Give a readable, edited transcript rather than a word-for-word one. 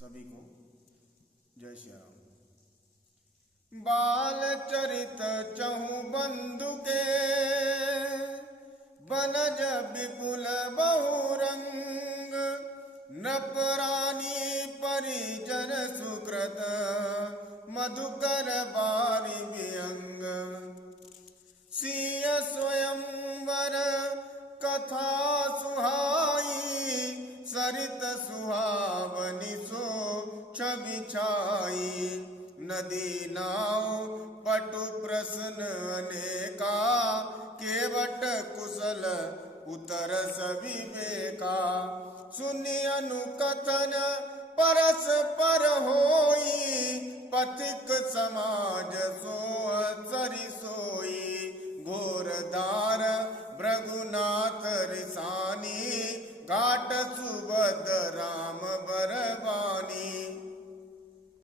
सभी को जय श्री राम। बाल चरित चहु बंधु के बनज विपुल बहुरंग, नृपरानी परिजन सुकृत मधुकर बारी विहंग। सिय स्वयंवर कथा सुहाई, सरित सुहावनी सो छवि छाई। नदी नाव पटु प्रश्न अनेका, केवट कुशल उतर सविवेका। सुनि अनुकथन परस्पर होई, पथिक समाज सो